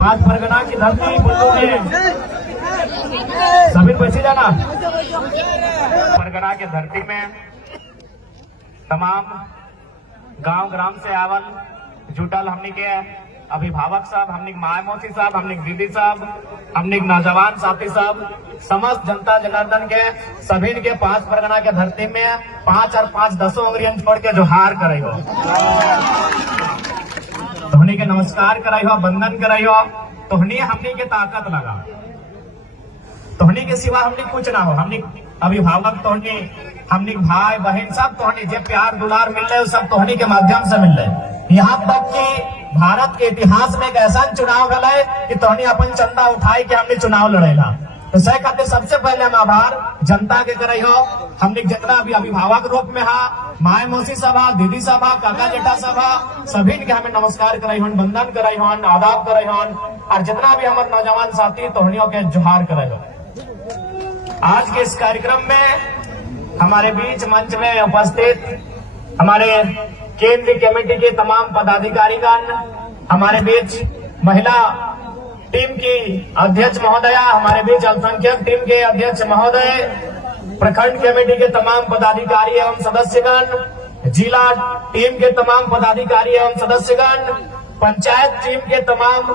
पांच परगना की धरती बुल्लू में सभी पैसे जाना। परगना की धरती में तमाम गांव ग्राम से आवल जुटल हमनी के अभिभावक साहब, हमनी के माय मौसी साहब, हमनी के दीदी साहब, हमनी के नौजवान साथी साहब, समस्त जनता जनार्दन के सभी के पांच परगना के धरती में 5 और 5 10 अंग्रेज पढ़ के जोहार करे हो, तोहनी के नमस्कार कराई हो, वंदन कराई हो। तोहनी हमनी के ताकत लगा, तोहनी के सिवा हमनी कुछ ना हो। हमनी अभिभावक तोहनी, हमनी भाई बहन सब तोहनी जे प्यार दुलार मिल रहे सब तोहनी के माध्यम से मिल रहे। यहाँ तक कि भारत के इतिहास में एक ऐसा चुनाव गए कि तोहनी अपन चंदा उठाई के हमने चुनाव लड़ेला। तो सही खाते सबसे पहले हम आभार जनता के करे हो। हमने जितना भी अभिभावक रूप में हा, माय मौसी सभा, दीदी सभा, काका जेठा सभा, सभी के हमें नमस्कार कराई हन, वंदन कराई हन, आदाब कराई हन, और जितना भी हमारे नौजवान साथी तोहनियों के जोहार कराई हो। आज के इस कार्यक्रम में हमारे बीच मंच में उपस्थित हमारे केंद्रीय कमेटी के तमाम पदाधिकारीगण, हमारे बीच महिला टीम की अध्यक्ष महोदया, हमारे बीच अल्पसंख्यक टीम के अध्यक्ष महोदय, प्रखंड कमेटी के तमाम पदाधिकारी एवं सदस्यगण, जिला टीम के तमाम पदाधिकारी एवं सदस्यगण, पंचायत टीम के तमाम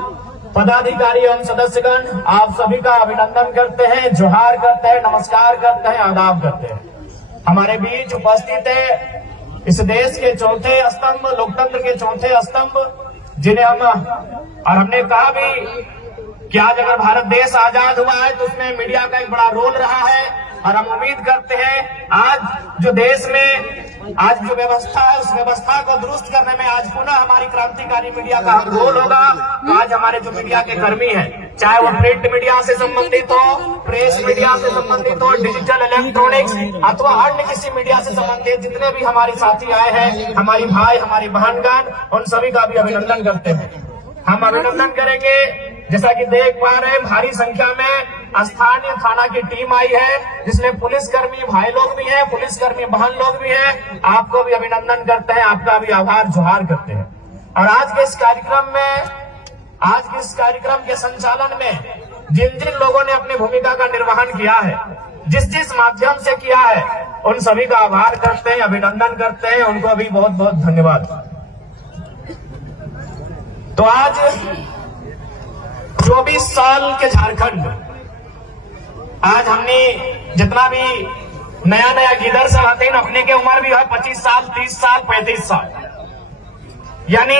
पदाधिकारी एवं सदस्यगण, आप सभी का अभिनंदन करते हैं, जोहार करते हैं, नमस्कार करते हैं, आदाब करते हैं। हमारे बीच उपस्थित है इस देश के चौथे स्तंभ, लोकतंत्र के चौथे स्तंभ, जिन्हें हमने कहा भी कि आज अगर भारत देश आजाद हुआ है तो उसमें मीडिया का एक बड़ा रोल रहा है, और हम उम्मीद करते हैं आज जो देश में आज जो व्यवस्था है उस व्यवस्था को दुरुस्त करने में आज पुनः हमारी क्रांतिकारी मीडिया का रोल होगा। आज हमारे जो मीडिया के कर्मी हैं, चाहे वो प्रिंट मीडिया से संबंधित हो, प्रेस मीडिया से संबंधित हो, डिजिटल इलेक्ट्रॉनिक्स अथवा अन्य किसी मीडिया से संबंधित जितने भी हमारे साथी आए हैं, हमारी भाई, हमारी बहनगण, उन सभी का भी अभिनंदन करते हैं। हम अभिनंदन करेंगे, जैसा कि देख पा रहे हैं भारी संख्या में स्थानीय थाना की टीम आई है, जिसमें पुलिसकर्मी भाई लोग भी हैं, पुलिसकर्मी बहन लोग भी हैं। आपको भी अभिनंदन करते हैं, आपका भी आभार जोहार करते हैं। और आज के इस कार्यक्रम के संचालन में जिन जिन लोगों ने अपनी भूमिका का निर्वहन किया है, जिस जिस माध्यम से किया है, उन सभी का आभार करते हैं, अभिनंदन करते हैं, उनको भी बहुत बहुत धन्यवाद। तो आज 24 साल के झारखंड, आज हमने जितना भी नया नया गिदर से आते हैं, अपने के उम्र भी है 25 साल, 30 साल, 35 साल, यानी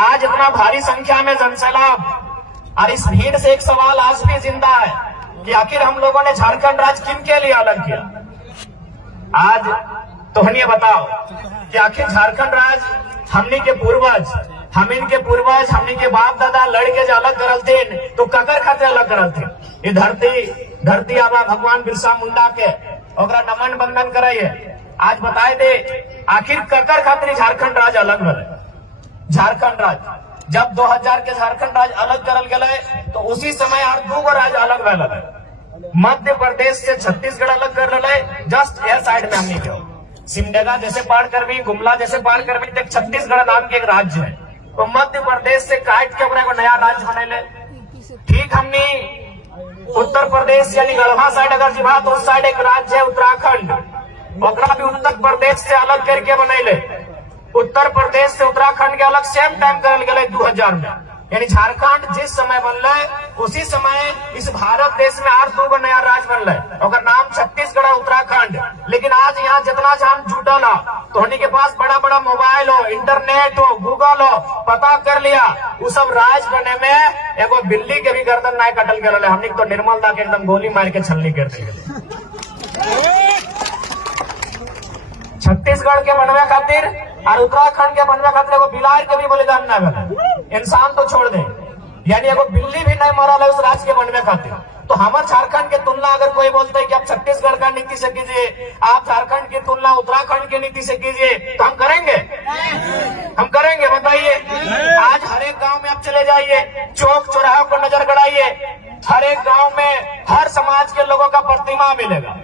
आज इतना भारी संख्या में जनसैलाब, और इस भीड़ से एक सवाल आज भी जिंदा है कि आखिर हम लोगों ने झारखंड राज्य किन के लिए अलग किया। आज तोहनी बताओ कि आखिर झारखंड राज्य हमनी के पूर्वज, हमनी के बाप दादा लड़के जो अलग करल थे तो ककर खाते अलग करल थे। ये धरती आबा भगवान बिरसा मुंडा के ओकरा नमन बंदन कराइए। आज बताए दे आखिर ककर खातिर झारखंड राज्य अलग रहे। झारखंड राज्य जब 2000 के झारखंड राज्य अलग करल गए तो उसी समय और 2 राज्य अलग रहे। मध्य प्रदेश से छत्तीसगढ़ अलग कर रहे, जस्ट एयर साइड में हमनी के सिमडेगा जैसे पार कर भी, गुमला जैसे पार कर भी, छत्तीसगढ़ नाम के एक राज्य है, तो मध्य प्रदेश से काट के अपने को नया राज्य बने। ठीक हमने उत्तर प्रदेश यानी गढ़वा साइड अगर जीवा तो उस साइड एक राज्य है उत्तराखंड, ओकरा भी उत्तर प्रदेश से अलग करके बनैले। उत्तर प्रदेश से उत्तराखंड के अलग सेम टाइम करल गए 2000 में, यानी झारखंड जिस समय बनले उसी समय इस भारत देश में और 2 नया राज्य बनले, ओकर नाम छत्तीसगढ़ और उत्तराखंड। लेकिन आज यहाँ जितना जान जुटल हो, तोहनी के पास बड़ा बड़ा मोबाइल हो, इंटरनेट हो, गूगल हो, पता कर लिया, वो सब राज्य बने में एगो बिल्ली के भी गर्दन नहीं कटल गए। हमने तो निर्मल दा के एकदम गोली मार के छलनी कर दी। छत्तीसगढ़ के बनवे खातिर और उत्तराखंड के बनवे खातिर एगो बिलार के भी बलिदान न भेल, इंसान तो छोड़ दे, यानी एगो बिल्ली भी नहीं मरल है उस राज्य के बनवे खातिर। तो हमारे झारखंड की तुलना अगर कोई बोलते है कि आप छत्तीसगढ़ का नीति से कीजिए, आप झारखंड की तुलना उत्तराखंड की नीति से कीजिए, तो हम करेंगे? हम करेंगे? बताइए। आज हर एक गांव में आप चले जाइए, चौक चौराहों पर नजर गड़ाइए, हर एक गांव में हर समाज के लोगों का प्रतिमा मिलेगा।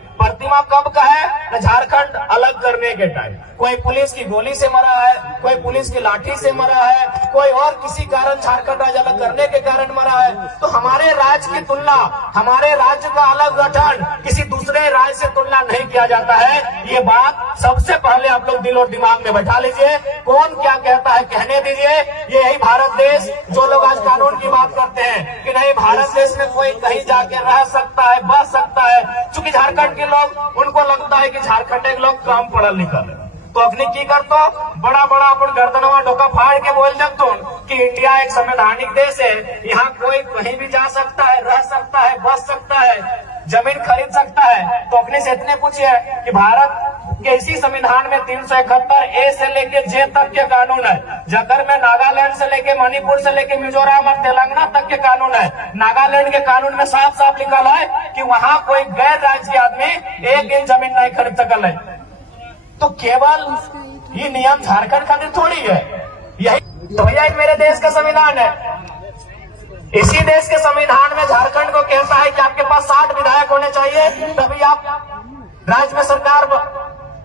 खातिमा कब का है न, झारखंड अलग करने के टाइम। कोई पुलिस की गोली से मरा है, कोई पुलिस की लाठी से मरा है, कोई और किसी कारण झारखंड राज्य अलग करने के कारण मरा है। तो हमारे राज्य की तुलना, हमारे राज्य का अलग गठन किसी दूसरे राज्य से तुलना नहीं किया जाता है। ये बात सबसे पहले आप लोग दिल और दिमाग में बैठा लीजिए। कौन क्या कहता है कहने दीजिए। ये यही भारत देश, जो लोग आज कानून की बात करते हैं कि नहीं भारत देश में कोई कहीं जाके रह सकता है, बस सकता है, चूंकि झारखंड के लोग, उनको लगता है कि झारखंड के लोग कम पढ़ल लिखल है, तो अखनी की करतो बड़ा बड़ा अपन गर्दनवा डोका फाड़ के बोल जगतो कि इंडिया एक संवैधानिक देश है, यहाँ कोई कहीं भी जा सकता है, रह सकता है, बस सकता है, जमीन खरीद सकता है। तो अपने से इतने पूछिए कि भारत के इसी संविधान में 371 ए से लेके जे तक के कानून है। जगर में नागालैंड से लेके मणिपुर से लेके मिजोरम और तेलंगाना तक के कानून है। नागालैंड के कानून में साफ साफ लिखा है कि वहाँ कोई गैर राज्य आदमी 1 इंच जमीन नहीं खरीद सकल है। तो केवल ये नियम झारखंड खातिर थोड़ी है, यही तो भैया मेरे देश का संविधान है। इसी देश के संविधान में झारखंड को कहता है कि आपके पास 60 विधायक होने चाहिए, तभी आप राज्य में सरकार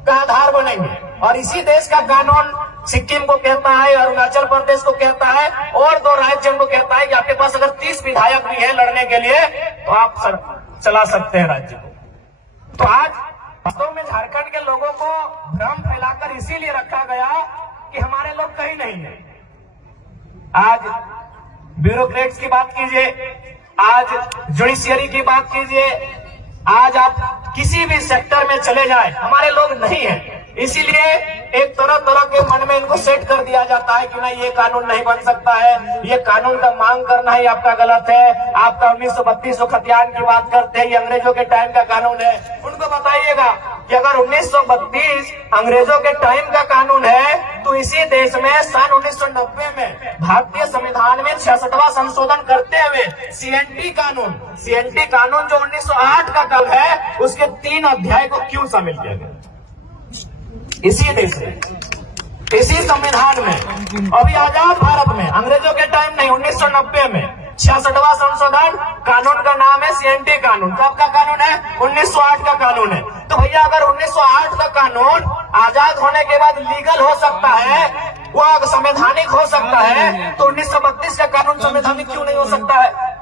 का आधार बनेंगे। और इसी देश का कानून सिक्किम को कहता है, अरुणाचल प्रदेश को कहता है, और 2 राज्यों को कहता है कि आपके पास अगर 30 विधायक भी है लड़ने के लिए तो आप चला सकते हैं राज्य को। तो आज वास्तव में झारखंड के लोगों को भ्रम फैलाकर इसीलिए रखा गया कि हमारे लोग कहीं नहीं है। आज ब्यूरोक्रेट्स की बात कीजिए, आज जुडिशियरी की बात कीजिए, आज आप किसी भी सेक्टर में चले जाए हमारे लोग नहीं है। इसीलिए एक तरह तरह के मन में इनको सेट कर दिया जाता है कि नहीं ये कानून नहीं बन सकता है, ये कानून का मांग करना ही आपका गलत है। आपका 1932 खतियान की बात करते हैं, ये अंग्रेजों के टाइम का कानून है। उनको बताइएगा कि अगर 1932 अंग्रेजों के टाइम का कानून है तो इसी देश में सन 1990 में भारतीय संविधान में 66वां संशोधन करते हुए सीएनटी कानून जो 1908 का कानून है उसके 3 अध्याय को क्यों शामिल किया गया? इसी देश में, इसी संविधान में, अभी आजाद भारत में, अंग्रेजों के टाइम नहीं, 1990 में 66वां संशोधन, कानून का नाम है सीएनटी कानून। कब का कानून है? 1908 का कानून है। तो भैया अगर 1908 का कानून आजाद होने के बाद लीगल हो सकता है, वो संवैधानिक हो सकता है, तो 1932 का कानून संवैधानिक क्यों नहीं हो सकता है?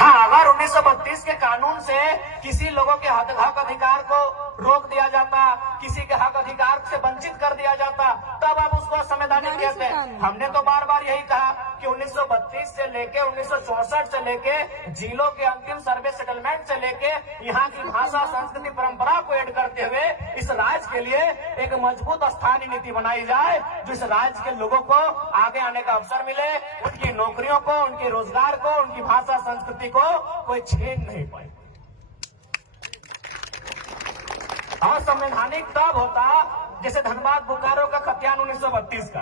हाँ, अगर 1932 के कानून से किसी लोगों के हक अधिकार को रोक दिया जाता, किसी के हक अधिकार से वंचित कर दिया जाता, तब आप उसको संवैधानिक कहते हैं। हमने तो बार बार यही कहा कि 1932 से लेके 1964 से लेके जिलों के अंतिम सर्वे सेटलमेंट से लेके यहाँ की भाषा संस्कृति परंपरा को ऐड करते हुए इस राज्य के लिए एक मजबूत स्थानीय नीति बनाई जाए, जो इस राज्य के लोगों को आगे आने का अवसर मिले, उनकी नौकरियों को, उनके रोजगार को, उनकी भाषा संस्कृति को कोई छीन नहीं पाए। असंवैधानिक तब होता जैसे धनबाद बोकारो का खतियान 1932 का,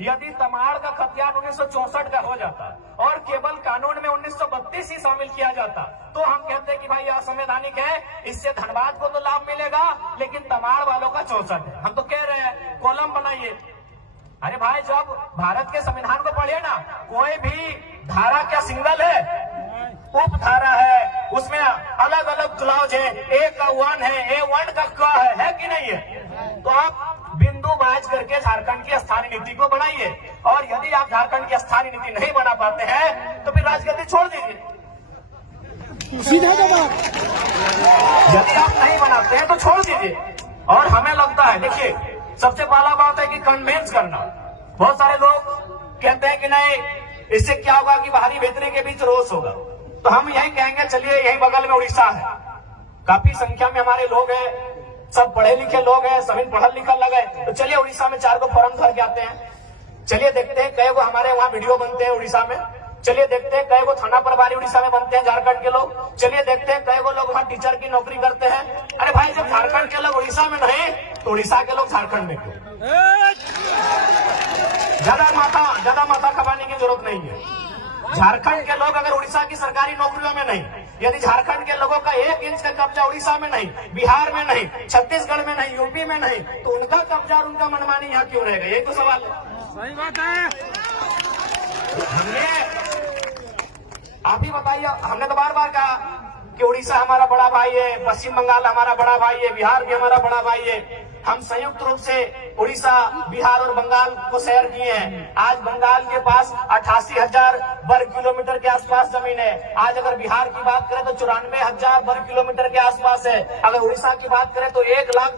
यदि तमाड़ का खतियान 1964 का हो जाता और केवल कानून में 1932 ही शामिल किया जाता तो हम कहते कि भाई असंवैधानिक है, इससे धनबाद को तो लाभ मिलेगा लेकिन तमाड़ वालों का 64 है। हम तो कह रहे हैं कॉलम बनाइए। अरे भाई जब भारत के संविधान को पढ़िए ना, कोई भी धारा क्या सिंगल है, उप धारा है, उसमें अलग अलग क्लॉज है, ए का 1 है, A1 का क है कि नहीं है? तो आप बिंदु बाज करके झारखंड की स्थानीय नीति को बनाइए, और यदि आप झारखंड की स्थानीय नीति नहीं बना पाते हैं तो फिर राजगद्दी छोड़ दीजिए। सीधा जवाब, यदि आप नहीं बनाते हैं तो छोड़ दीजिए। और हमें लगता है, देखिए सबसे पहला बात है कि कन्वेंस करना। बहुत सारे लोग कहते हैं कि नहीं, इससे क्या होगा कि बाहरी भीतरी के बीच रोष होगा। तो हम यही कहेंगे, चलिए यही बगल में उड़ीसा है, काफी संख्या में हमारे लोग हैं, सब पढ़े लिखे लोग हैं, सभी पढ़ल लिखल लगे, तो चलिए उड़ीसा में 4 फॉर्म भर के आते हैं। चलिए देखते हैं कई गो हमारे वहाँ वीडियो बनते हैं उड़ीसा में। चलिए देखते हैं कई गो थाना प्रभारी उड़ीसा में बनते हैं झारखंड के लोग। चलिए देखते हैं कई गो लोग वहाँ टीचर की नौकरी करते हैं। अरे भाई जब झारखंड के लोग उड़ीसा में नहीं तो उड़ीसा के लोग झारखंड में क्यों? ज्यादा माथा खपाने की जरूरत नहीं है। झारखंड के लोग अगर उड़ीसा की सरकारी नौकरियों में नहीं, यदि झारखंड के लोगों का 1 इंच का कब्जा उड़ीसा में नहीं, बिहार में नहीं, छत्तीसगढ़ में नहीं, यूपी में नहीं, तो उनका कब्जा और उनका मनमानी यहाँ क्यों रहेगा? यही तो सवाल है। सही बात है। हमने आप ही बताइए, हमने तो बार बार कहा कि उड़ीसा हमारा बड़ा भाई है, पश्चिम बंगाल हमारा बड़ा भाई है, बिहार भी हमारा बड़ा भाई है। हम संयुक्त रूप से उड़ीसा, बिहार और बंगाल को शेयर किए हैं। आज बंगाल के पास 88,000 वर्ग किलोमीटर के आसपास जमीन है। आज अगर बिहार की बात करें तो 94,000 वर्ग किलोमीटर के आसपास है। अगर उड़ीसा की बात करें तो 1,00,000